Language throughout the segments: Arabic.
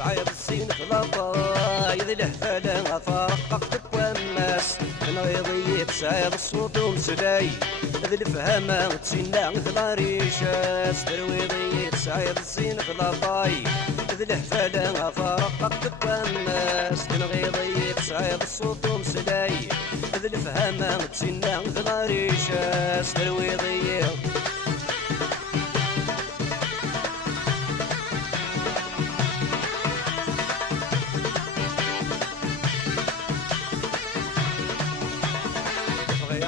صعيب السين غلطة يذله فلا فرقق تقوماس نغيضي تسعيد الصوت ومسلاي ذل فهمة تسينا ثلاريشاس ترويضي تسعيد السين غلطة يذله فلا فرقق تقوماس نغيضي تسعيد الصوت ومسلاي ذل فهمة تسينا ثلاريشاس ترويضي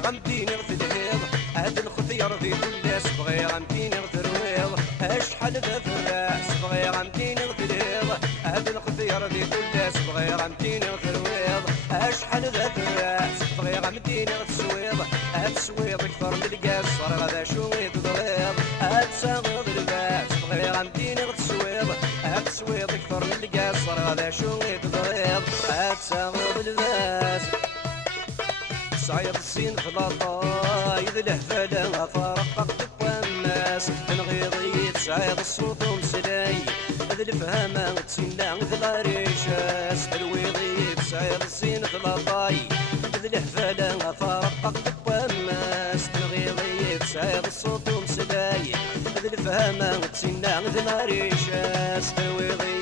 غمديني غفدهيض هاد الخثير ذي الناس بغي غمديني غفرويض اشحال ذا فراس بغي غمديني غفدهيض هاد الخثير ذي الناس بغي غمديني غفرويض اشحال ذا فراس بغي غمديني غفسويض هاد سويض كثر من القاس صار غدا شويض ضغيض هاد ساغض الباس بغي غمديني غفسويض هاد سويض كثر من القاس صار غدا شويض ضغيض هاد ساغض الباس صعيب السين خلاطة يذله فلا فرقق تقوماس نغيضي تسعيد الصوت ومسلاي ذل فهمة تسينا ثلاريشاس الويضي تسعيد السين خلاطة يذله فلا فرقق تقوماس نغيضي تسعيد الصوت ومسلاي ذل فهمة تسينا ثلاريشاس الويضي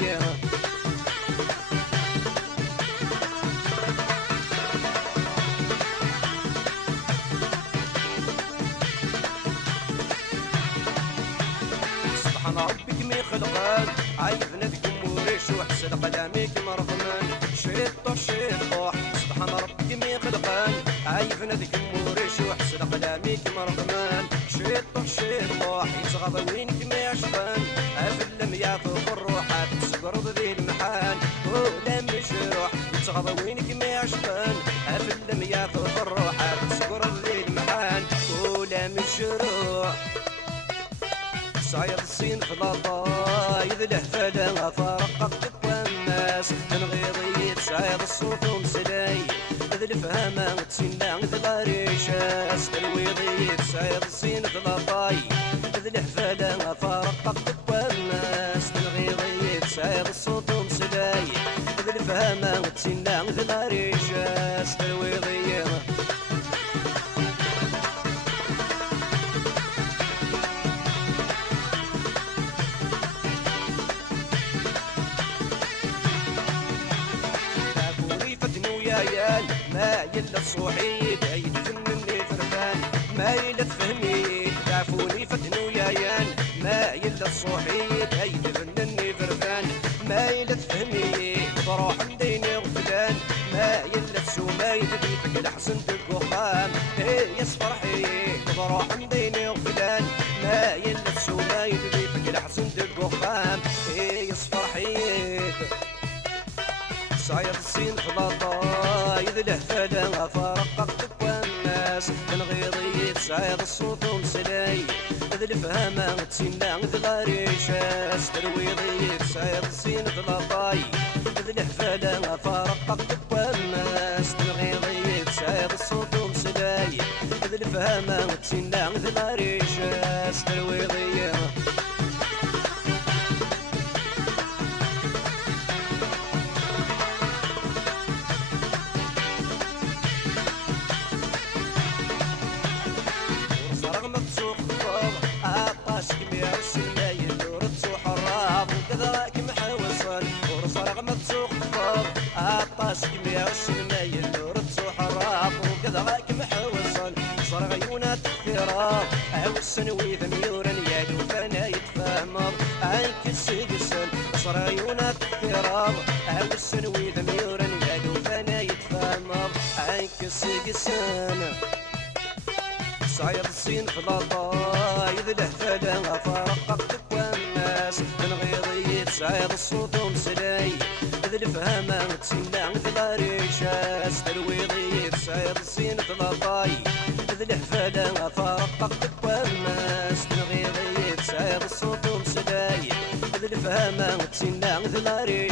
ربك مي خلقان عايفنا ذكم وريش وحسن قداميك مرغمان شيطوح شيطوح سبحان ربك مي خلقان عايفنا ذكم وريش وحسن قداميك مرغمان شيطوح شيطوح يتغض وينك ما يعشقان افلم يعطوف الروحات تسقرض ذي المحان ولا مشروح يتغض وينك ما يعشقان افلم يعطوف الروحات تسقرض ذي المحان ولا مشروح صعيد السين خلاطة يذله فلا فرقق تقوماس نغيضي تسعيد الصوت ومسلاي ذل فهمة تسينا ثلاريشاس الويضي تسعيد السين خلاطة يذله فلا فرقق تقوماس نغيضي تسعيد الصوت ومسلاي ذل فهمة تسينا ثلاريشاس الويضي ما يلا الصوحيد يتفنني فرفان ما يلا تفهمي تعفوني فتنو يايان ما يلا الصوحيد يتفنني فرفان ما يلا تفهمي بروح مديني غفلان ما يلا تسوماي تبيتك لحسن القخام هي صفرحي بروح مديني غفلان ما يلا تسوماي تبيتك لحسن القخام هي صفرحي صعيد السين خلاطة يذله فلا فرقق تقوماس نغيضي تسعيد الصوت ومسلاي ذل فهمة تسينا ثلاريشاس ترويضي تسعيد السين خلاطة يذله فلا فرقق تقوماس نغيضي تسعيد الصوت ومسلاي ذل فهمة تسينا ثلاريشاس ترويضي كمية السلمية نورد سحراب وكذا غاك محوصن صار غيونات اختراب او السنوي ذميورا يالو فانا يتفهمر عيك السجسن صار غيونات اختراب او السنوي ذميورا يالو فانا يتفهمر عيك السجسن صعيد السين خلاطة يذله فلا فرقق تقوماس نغيضي تسعيد الصوت ومسلاي ذل فهمة تسينا ثلاريشاس ترويضي تسعيد السين خلاطة ذله فلا فرقق تقوماس نغيضي تسعيد الصوت ومسلاي ذل فهمة تسينا ثلاريشاس